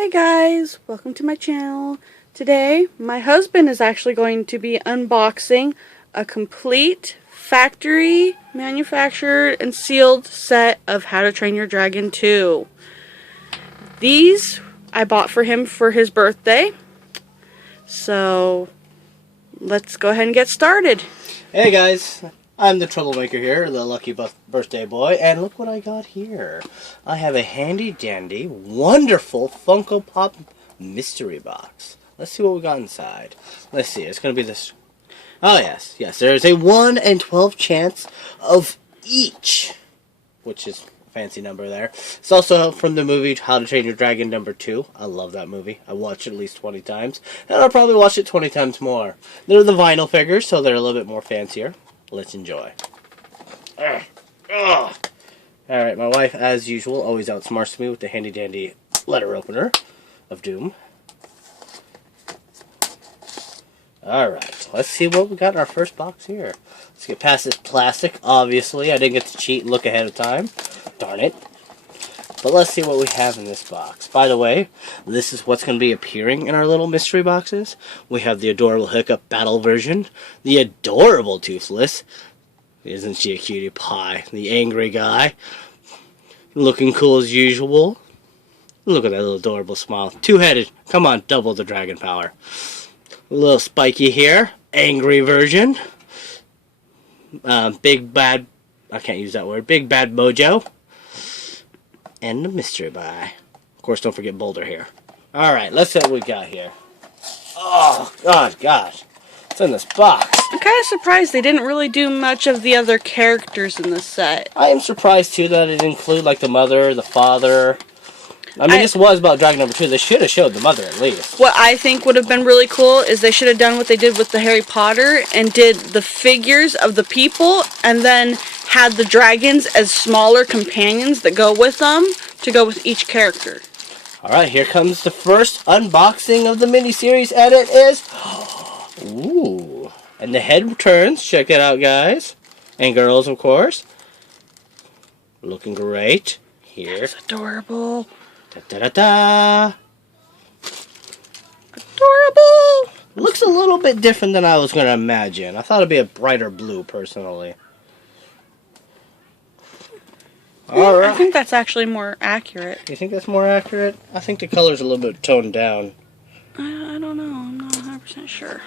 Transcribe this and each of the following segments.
Hey guys, welcome to my channel. Today, my husband is actually going to be unboxing a complete factory manufactured and sealed set of How to Train Your Dragon 2. These I bought for him for his birthday. So, let's go ahead and get started. Hey guys, I'm the troublemaker here, the lucky birthday boy, and look what I got here. I have a handy dandy, wonderful Funko Pop mystery box. Let's see what we got inside. Let's see, it's going to be this. Oh yes, there is a 1 in 12 chance of each, which is a fancy number there. It's also from the movie How to Train Your Dragon number 2. I love that movie. I watched it at least 20 times, and I'll probably watch it 20 times more. They're the vinyl figures, so they're a little bit more fancier. Let's enjoy. Alright, my wife, as usual, always outsmarts me with the handy dandy letter opener of doom. Alright, let's see what we got in our first box here. Let's get past this plastic. Obviously, I didn't get to cheat and look ahead of time. Darn it. But let's see what we have in this box. By the way, this is what's going to be appearing in our little mystery boxes. We have the adorable Hiccup battle version, the adorable Toothless. Isn't she a cutie pie? The angry guy. Looking cool as usual. Look at that little adorable smile. Two-headed. Come on, double the dragon power. A little spiky here. Angry version. Big bad... I can't use that word. Big bad Mojo. And the mystery buy. Of course, don't forget Boulder here. Alright, let's see what we got here. Oh, gosh. What's in this box? I'm kind of surprised they didn't really do much of the other characters in this set. I am surprised, too, that it include, like, the mother, the father. I mean, this was about Dragon number 2. They should have showed the mother, at least. What I think would have been really cool is they should have done what they did with the Harry Potter and did the figures of the people and then had the dragons as smaller companions that go with them to go with each character. Alright, here comes the first unboxing of the miniseries, and it is... Ooh. And the head turns. Check it out, guys. And girls, of course. Looking great. Here. That's adorable. Da-da-da-da. Adorable. Looks a little bit different than I was going to imagine. I thought it'd be a brighter blue, personally. Alright. I think that's actually more accurate. You think that's more accurate? I think the color's a little bit toned down. I don't know. I'm not 100% sure.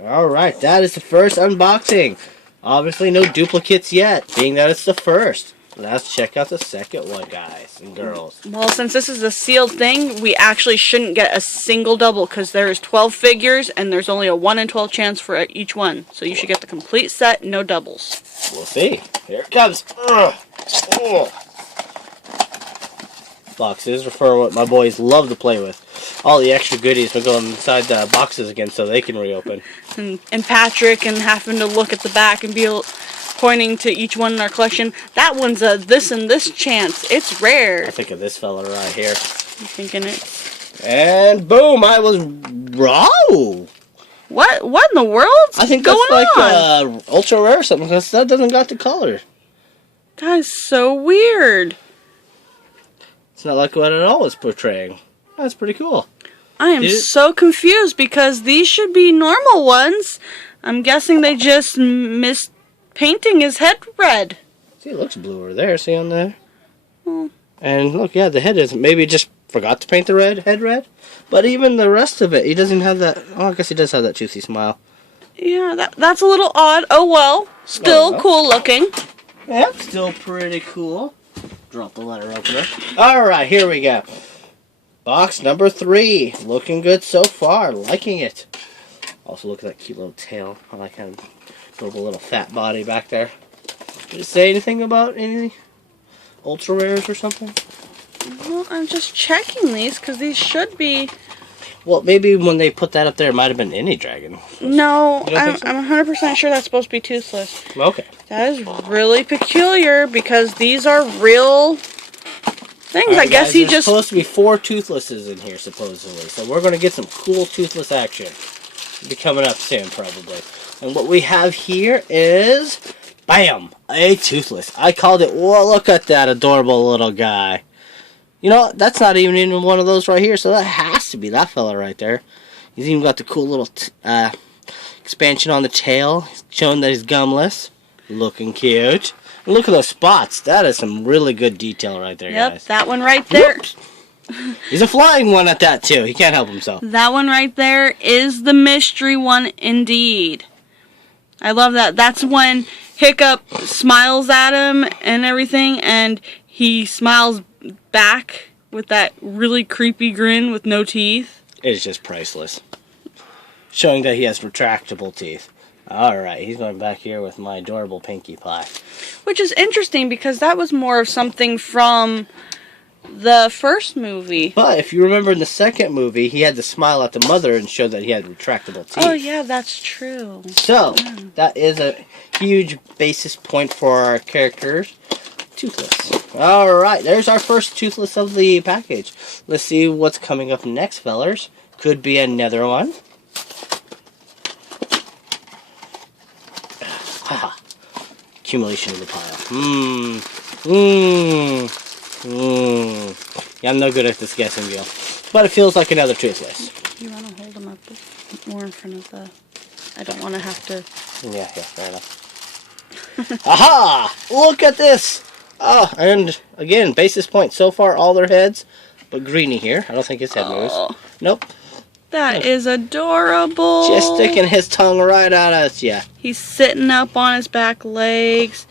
Alright, that is the first unboxing. Obviously no duplicates yet, being that it's the first. Let's check out the second one, guys and girls. Well, since this is a sealed thing, we actually shouldn't get a single double because there's 12 figures and there's only a 1 in 12 chance for each one. So you should get the complete set, no doubles. We'll see. Here it comes. Boxes are for what my boys love to play with. All the extra goodies will go inside the boxes again so they can reopen. And Patrick and having to look at the back and be pointing to each one in our collection. That one's a this and this chance. It's rare. I think of this fella right here. You thinking it? And boom, I was wrong. What in the world? I think going that's like on? ultra rare or something because that doesn't got the color. That is so weird. It's not like what it all was portraying. That's pretty cool. I am so confused because these should be normal ones. I'm guessing they just missed painting his head red. See, it looks blue over there. See on there? Oh. And look, yeah, the head isn't. Maybe just forgot to paint the head red. But even the rest of it, he doesn't have that. Oh, I guess he does have that juicy smile. Yeah, that's a little odd. Oh well. Still cool looking. Yeah, still pretty cool. Drop the letter opener. Alright, here we go. Box number 3. Looking good so far. Liking it. Also, look at that cute little tail. I like how adorable little fat body back there. Did it say anything about any ultra rares or something? Well, I'm just checking these because these should be... Well, maybe when they put that up there, it might have been any dragon. No, I'm 100% sure that's supposed to be Toothless. Okay. That is really peculiar because these are real things. Right, I guess guys, he there's just... supposed to be 4 Toothlesses in here, supposedly. So we're going to get some cool Toothless action. It'll be coming up soon, probably. And what we have here is... Bam! A Toothless. I called it... Well, look at that adorable little guy. You know, that's not even in one of those right here, so that has to be that fella right there. He's even got the cool little expansion on the tail, showing that he's gumless. Looking cute. And look at those spots. That is some really good detail right there, Yep, guys. that one right there. Whoops. He's a flying one at that, too. He can't help himself. That one right there is the mystery one indeed. I love that. That's when Hiccup smiles at him and everything, and he smiles back with that really creepy grin with no teeth. It is just priceless. Showing that he has retractable teeth. Alright, he's going back here with my adorable Pinkie Pie. Which is interesting because that was more of something from the first movie. But if you remember in the second movie, he had to smile at the mother and show that he had retractable teeth. Oh yeah, that's true. So, that is a huge basis point for our characters. Toothless. Alright, there's our first Toothless of the package. Let's see what's coming up next, fellers. Could be another one. Haha. Accumulation in the pile. Yeah, I'm no good at this guessing deal. But it feels like another Toothless. You want to hold them up more in front of the... I don't want to have to... Yeah, fair enough. Aha! Look at this! Oh, and again, basis point so far, all their heads. But Greenie here. I don't think his head moves. Nope. That is adorable. Just sticking his tongue right out at us, yeah. He's sitting up on his back legs.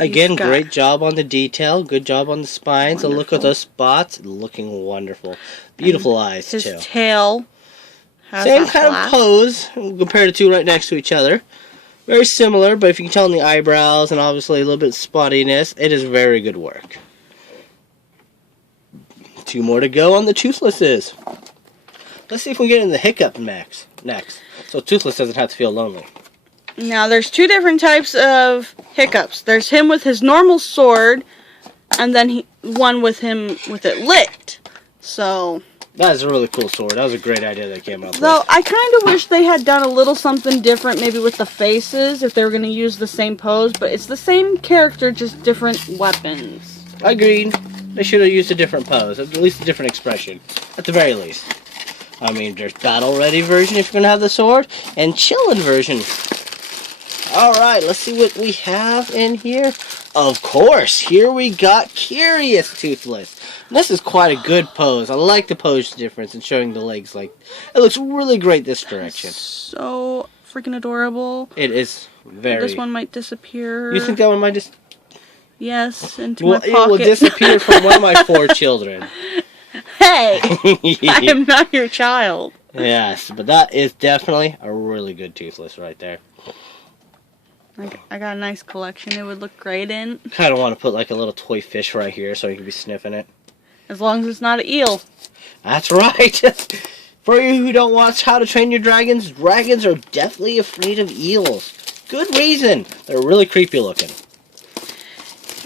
Again, great job on the detail. Good job on the spines. And look at those spots. Looking wonderful. Beautiful eyes, too. His tail has Same kind of pose. Compare the two right next to each other. Very similar, but if you can tell in the eyebrows and obviously a little bit of spottiness, it is very good work. 2 more to go on the Toothlesses. Let's see if we can get in the Hiccup next. So Toothless doesn't have to feel lonely. Now, there's 2 different types of Hiccups. There's him with his normal sword, and then one with him with it lit. So... That is a really cool sword. That was a great idea they came up with. Though, I kind of wish they had done a little something different, maybe with the faces, if they were going to use the same pose, but it's the same character, just different weapons. Agreed. They should have used a different pose, at least a different expression, at the very least. I mean, there's battle-ready version if you're going to have the sword, and chillin' version. Alright, let's see what we have in here. Of course, here we got Curious Toothless. This is quite a good pose. I like the pose difference and showing the legs. Like, it looks really great this direction. So freaking adorable. It is very... This one might disappear. You think that one might just... Yes, into my pocket. It will disappear from one of my 4 children. Hey! I am not your child. Yes, but that is definitely a really good Toothless right there. I got a nice collection it would look great in. Kind of want to put like a little toy fish right here so you can be sniffing it. As long as it's not an eel. That's right! For you who don't watch How to Train Your Dragons, dragons are definitely afraid of eels. Good reason! They're really creepy looking.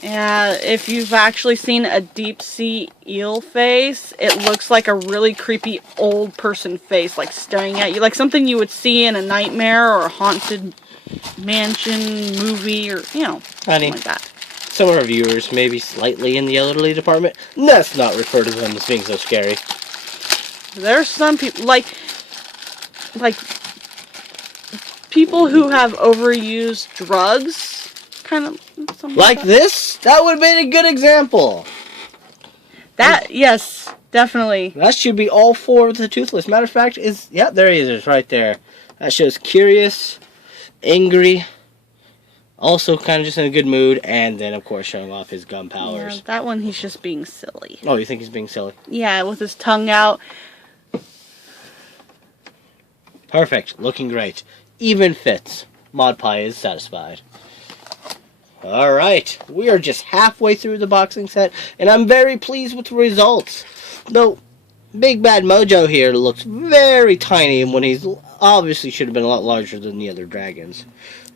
Yeah, if you've actually seen a deep sea eel face, it looks like a really creepy old person face, like staring at you. Like something you would see in a nightmare or a haunted mansion movie or, you know, something like that. Some of our viewers may be slightly in the elderly department. Let's not refer to them as being so scary. There's some people, like people who have overused drugs, kind of. Like this? That would have been a good example. That, yes, definitely. That should be all 4 of the Toothless. Matter of fact, yeah, there he is, right there. That shows Curious, Angry, also kind of just in a good mood, and then, of course, showing off his gun powers. Yeah, that one, he's just being silly. Oh, you think he's being silly? Yeah, with his tongue out. Perfect. Looking great. Even fits. Mod Pie is satisfied. Alright. We are just halfway through the boxing set, and I'm very pleased with the results. Though, Big Bad Mojo here looks very tiny when he's obviously should have been a lot larger than the other dragons.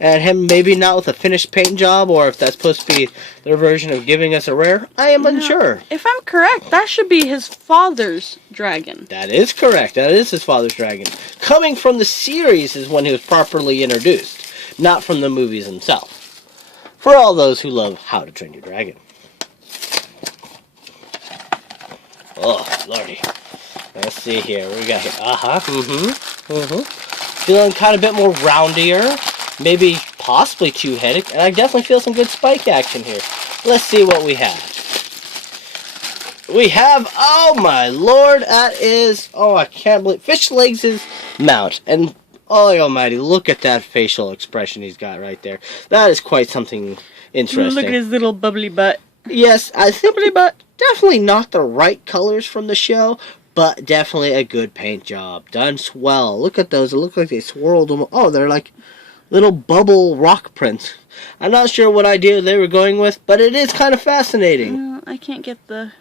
And him maybe not with a finished paint job, or if that's supposed to be their version of giving us a rare, I am unsure. If I'm correct, that should be his father's dragon. That is correct. That is his father's dragon. Coming from the series is when he was properly introduced, not from the movies himself. For all those who love How to Train Your Dragon. Oh, lordy. Let's see here. What we got here? Feeling kind of a bit more roundier. Maybe possibly two-headed. And I definitely feel some good spike action here. Let's see what we have. We have, oh my lord, that is, oh I can't believe, Fish Legs' mount. And, oh almighty, look at that facial expression he's got right there. That is quite something interesting. Look at his little bubbly butt. Yes, I think definitely not the right colors from the show, but definitely a good paint job. Done swell. Look at those. It looks like they swirled them. Oh, they're like little bubble rock prints. I'm not sure what idea they were going with, but it is kind of fascinating. I can't get the...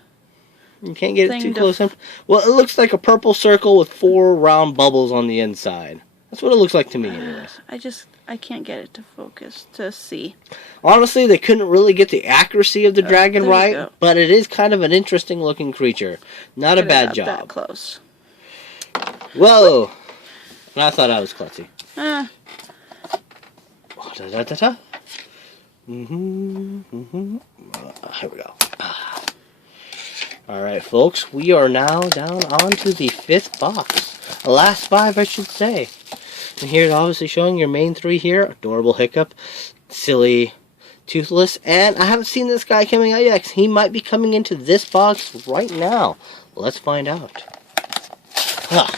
You can't get it too close. Well, it looks like a purple circle with 4 round bubbles on the inside. That's what it looks like to me, anyways. I can't get it to focus to see. Honestly, they couldn't really get the accuracy of the dragon right, but it is kind of an interesting looking creature. Not a bad job. That close. Whoa! I thought I was klutzy. Here we go. Alright, folks, we are now down onto the 5th box. The last 5, I should say. And here's obviously showing your main 3 here. Adorable Hiccup, Silly Toothless, and I haven't seen this guy coming out yet. He might be coming into this box right now. Let's find out. I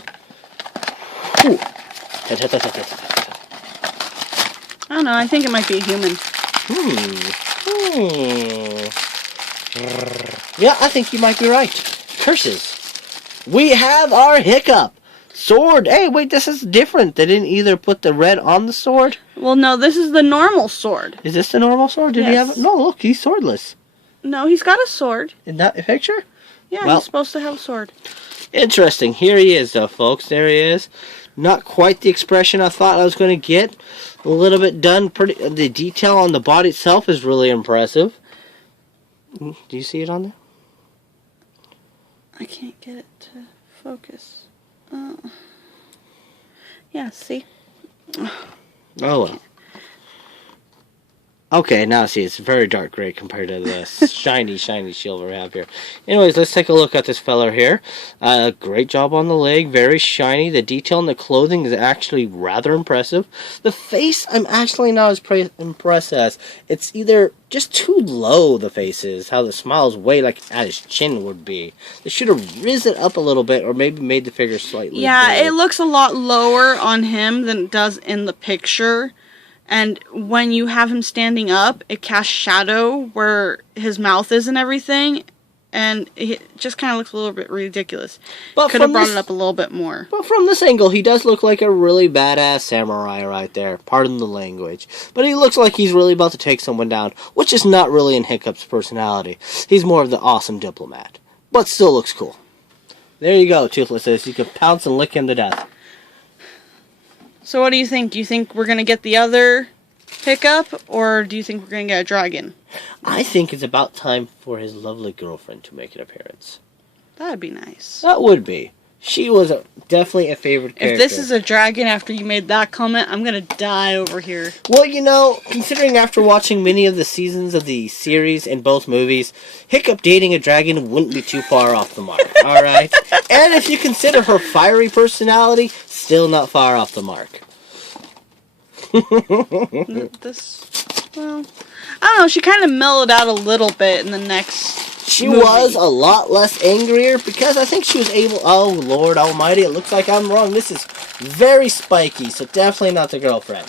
don't know, I think it might be a human. Yeah, I think you might be right. Curses. We have our Hiccup. Sword. Hey, wait, this is different. They didn't either put the red on the sword. Well, no, this is the normal sword. Is this the normal sword? Did he have it? No, look, he's swordless. No, he's got a sword. In that picture? Yeah, well, he's supposed to have a sword. Interesting. Here he is, though, folks. There he is. Not quite the expression I thought I was going to get. A little bit done. The detail on the body itself is really impressive. Do you see it on there? I can't get it to focus. Yeah, see? Oh, well. Okay, now see, it's very dark gray compared to the shiny shield we have here. Anyways, let's take a look at this fella here. Great job on the leg, very shiny. The detail in the clothing is actually rather impressive. The face, I'm actually not as impressed as. It's either just too low, the face is, how the smile's way like at his chin would be. They should have risen it up a little bit, or maybe made the figure slightly bigger. It looks a lot lower on him than it does in the picture. And when you have him standing up, it casts shadow where his mouth is and everything. And it just kind of looks a little bit ridiculous. Could have brought it up a little bit more. But from this angle, he does look like a really badass samurai right there. Pardon the language. But he looks like he's really about to take someone down, which is not really in Hiccup's personality. He's more of the awesome diplomat. But still looks cool. There you go, Toothless. You can pounce and lick him to death. So what do you think? Do you think we're going to get the other Hiccup, or do you think we're going to get a dragon? I think it's about time for his lovely girlfriend to make an appearance. That'd be nice. That would be. She was definitely a favorite character. If this is a dragon after you made that comment, I'm going to die over here. Well, you know, considering after watching many of the seasons of the series and both movies, Hiccup dating a dragon wouldn't be too far off the mark, alright? And if you consider her fiery personality, still not far off the mark. Well, I don't know, she kind of mellowed out a little bit in the next She movie. was a lot less angrier because I think she was able... Oh, Lord almighty, it looks like I'm wrong. This is very spiky, so definitely not the girlfriend.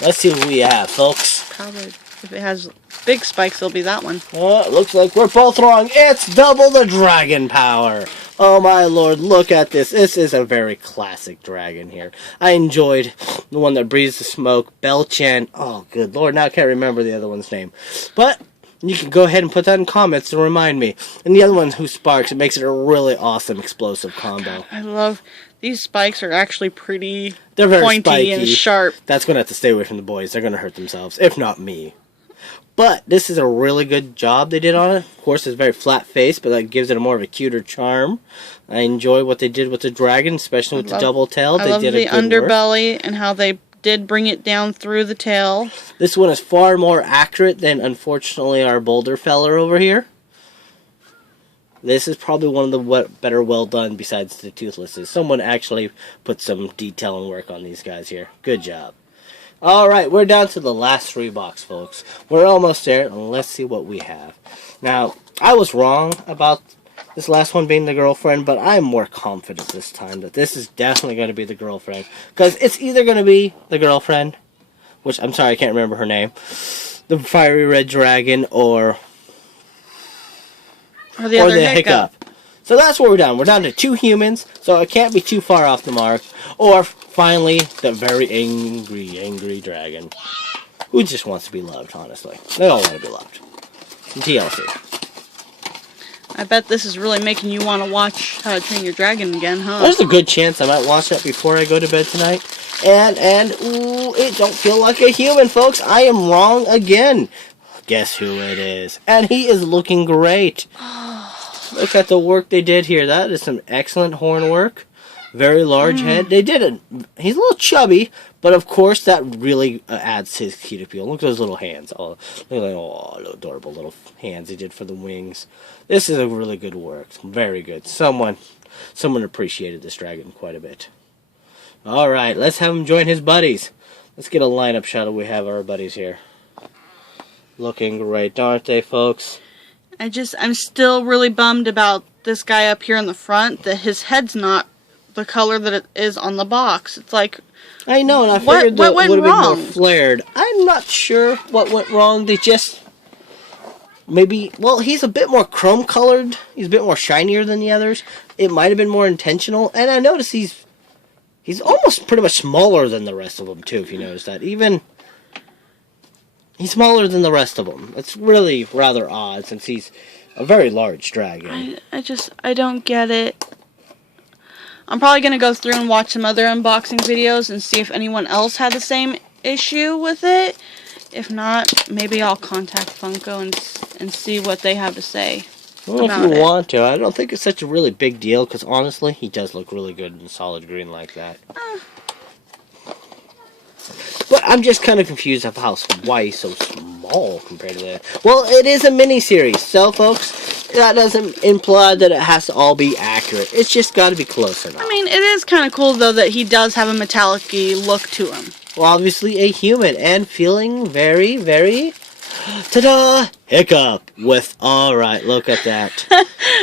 Let's see what we have, folks. Probably, if it has big spikes, it'll be that one. Well, it looks like we're both wrong. It's double the dragon power. Oh, my Lord, look at this. This is a very classic dragon here. I enjoyed the one that breathes the smoke, Belchen. Oh, good Lord, now I can't remember the other one's name. But... you can go ahead and put that in comments to remind me. And the other one who sparks, it makes it a really awesome explosive combo. I love these spikes are actually pretty They're very pointy spiky. and sharp. That's going to have to stay away from the boys. They're going to hurt themselves, if not me. But this is a really good job they did on it. Of course, it's very flat face, but that gives it a more of a cuter charm. I enjoy what they did with the dragon, especially with the double tail. I love the underbelly and how they did bring it down through the tail. This one is far more accurate than, unfortunately, our boulder feller over here. This is probably one of the better well done besides the Toothlesses. Someone actually put some detail and work on these guys here. Good job. Alright, we're down to the last 3 box, folks. We're almost there, and let's see what we have. Now, I was wrong about this last one being the girlfriend, but I'm more confident this time that this is definitely going to be the girlfriend. Because it's either going to be the girlfriend, which, I'm sorry, I can't remember her name, the fiery red dragon, or the other Hiccup. So that's where we're down. We're down to 2 humans, so it can't be too far off the mark. Or, finally, the very angry dragon. Who just wants to be loved, honestly. They all want to be loved. Some TLC. I bet this is really making you want to watch How to Train Your Dragon again, huh? There's a good chance I might watch that before I go to bed tonight. Ooh, it don't feel like a human, folks. I am wrong again. Guess who it is? And he is looking great. Look at the work they did here. That is some excellent horn work. Very large head. They did it. He's a little chubby, but of course that really adds to his cute appeal. Look at those little hands. Oh, look at little adorable little hands he did for the wings. This is a really good work. Very good. Someone appreciated this dragon quite a bit. All right, let's have him join his buddies. Let's get a lineup shot of we have our buddies here. Looking great, aren't they, folks? I'm still really bummed about this guy up here in the front, that his head's not the color that it is on the box. It's like, I know, and I figured that it would have been wrong? more flared. I'm not sure what went wrong. They just maybe, well, he's a bit more chrome colored. He's a bit more shinier than the others. It might have been more intentional. And I noticed he's almost pretty much smaller than the rest of them too. If you notice that, he's smaller than the rest of them. It's really rather odd since he's a very large dragon. I don't get it. I'm probably going to go through and watch some other unboxing videos and see if anyone else had the same issue with it. If not, maybe I'll contact Funko and see what they have to say Well, about if you it. want to. I don't think it's such a really big deal because honestly, he does look really good in solid green like that. But I'm just kind of confused of why he's so small compared to that. Well, it is a mini-series, so folks, that doesn't imply that it has to all be accurate. It's just got to be close enough. I mean, it is kind of cool, though, that he does have a metallic-y look to him. Well, obviously a human, and feeling very, very... Ta-da! Hiccup! With, alright, look at that.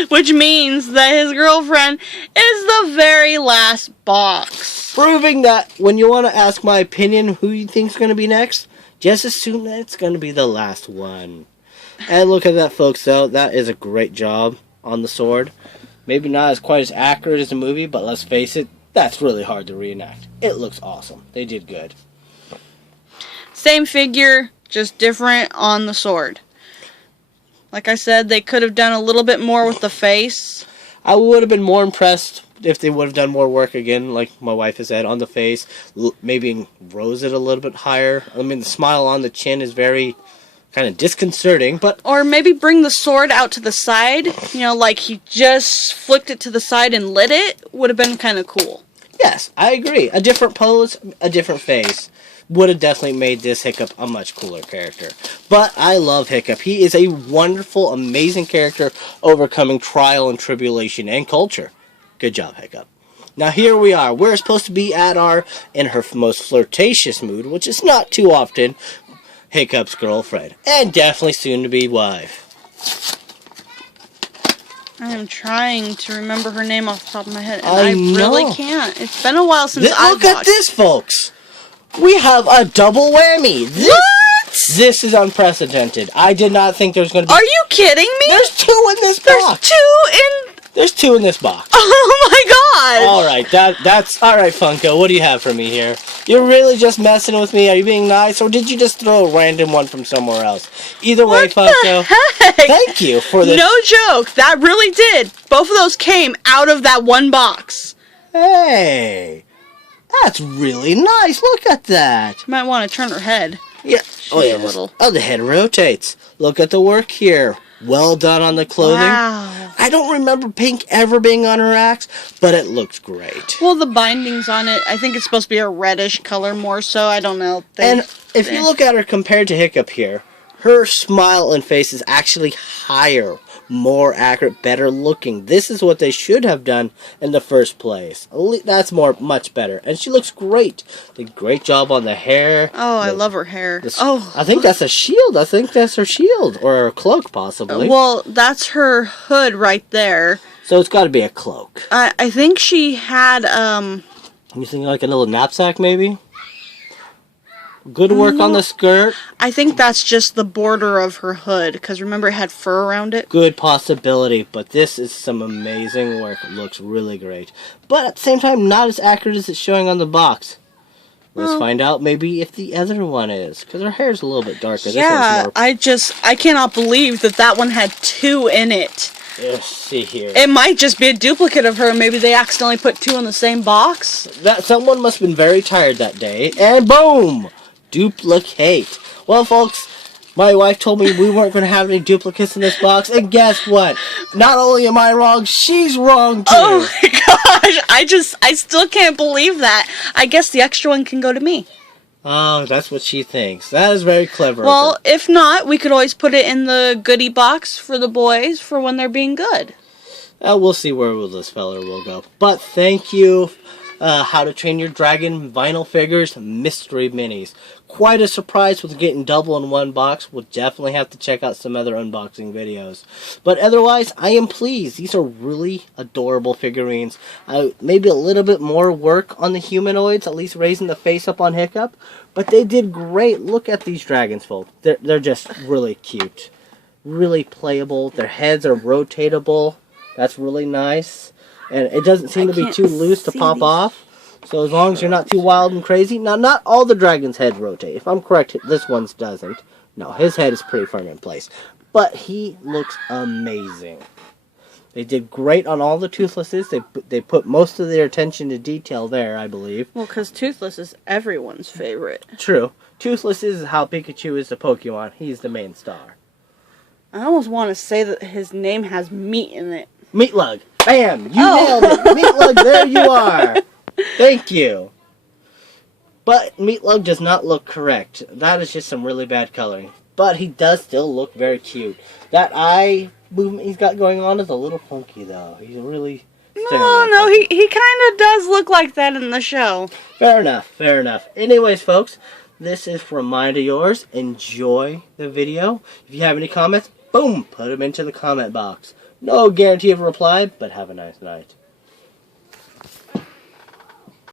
Which means that his girlfriend is the very last box. Proving that when you want to ask my opinion who you think's going to be next, just assume that it's going to be the last one. And look at that, folks, though. That is a great job on the sword. Maybe not as quite as accurate as the movie, but let's face it, that's really hard to reenact. It looks awesome. They did good. Same figure, just different on the sword. Like I said, they could have done a little bit more with the face. I would have been more impressed if they would have done more work again, like my wife has said, on the face. Maybe rose it a little bit higher. I mean, the smile on the chin is very kind of disconcerting, but... Or maybe bring the sword out to the side. You know, like he just flicked it to the side and lit it. Would have been kind of cool. Yes, I agree. A different pose, a different face would have definitely made this Hiccup a much cooler character. But I love Hiccup. He is a wonderful, amazing character overcoming trial and tribulation and culture. Good job, Hiccup. Now here we are. We're supposed to be in her most flirtatious mood, which is not too often, Hiccup's girlfriend. And definitely soon to be wife. I am trying to remember her name off the top of my head, and I I really know. can't. It's been a while since I've Look at this, folks! We have a double whammy! This is unprecedented. I did not think there was going to be... Are you kidding me? There's 2 in this box! There's 2 in this box. Oh my god! Alright, that's... Alright, Funko, what do you have for me here? You're really just messing with me? Are you being nice? Or did you just throw a random one from somewhere else? Either way, Funko, heck? thank you for this. No joke, that really did. Both of those came out of that one box. Hey, that's really nice. Look at that. You might want to turn her head. Yeah. Oh, yeah. a little. Oh, the head rotates. Look at the work here. Well done on the clothing. Wow. I don't remember pink ever being on her axe, but it looks great. Well, the bindings on it, I think it's supposed to be a reddish color more so. I don't know. And if you look at her compared to Hiccup here, her smile and face is actually higher, more accurate, better looking. This is what they should have done in the first place. That's much better. And she looks great. Did a great job on the hair. Oh, I love her hair. I think that's a shield. I think that's her shield. Or her cloak, possibly. Well, that's her hood right there. So it's got to be a cloak. I think she had, You think like a little knapsack, maybe? Good work on the skirt. I think that's just the border of her hood, because remember it had fur around it? Good possibility, but this is some amazing work. It looks really great. But at the same time, not as accurate as it's showing on the box. Let's find out maybe if the other one is, because her hair's a little bit darker. Yeah, I cannot believe that one had 2 in it. Let's see here. It might just be a duplicate of her. Maybe they accidentally put 2 in the same box. Someone must have been very tired that day, and boom! Duplicate. Well, folks, my wife told me we weren't going to have any duplicates in this box, and guess what? Not only am I wrong, she's wrong too. Oh my gosh, I still can't believe that. I guess the extra one can go to me. Oh, that's what she thinks. That is very clever. Well, if not, we could always put it in the goodie box for the boys for when they're being good. We'll see where this fella will go. But thank you, How to Train Your Dragon Vinyl Figures Mystery Minis. Quite a surprise with getting double in one box. We'll definitely have to check out some other unboxing videos. But otherwise, I am pleased. These are really adorable figurines. Maybe a little bit more work on the humanoids, at least raising the face up on Hiccup. But they did great. Look at these dragons, folks. They're just really cute. Really playable. Their heads are rotatable. That's really nice. And it doesn't seem to be too loose to pop off. So as long as you're not too wild and crazy. Now, not all the dragon's heads rotate. If I'm correct, this one's doesn't. No, his head is pretty firm in place. But he looks amazing. They did great on all the Toothlesses. They put most of their attention to detail there, I believe. Well, because Toothless is everyone's favorite. True. Toothless is how Pikachu is the Pokemon. He's the main star. I almost want to say that his name has meat in it. Meatlug. Bam! You nailed it. Meatlug, there you are. Thank you. But Meatlug does not look correct. That is just some really bad coloring. But he does still look very cute. That eye movement he's got going on is a little funky, though. He's really... No, he kind of does look like that in the show. Fair enough, fair enough. Anyways, folks, this is from mine to yours. Enjoy the video. If you have any comments, boom, put them into the comment box. No guarantee of a reply, but have a nice night.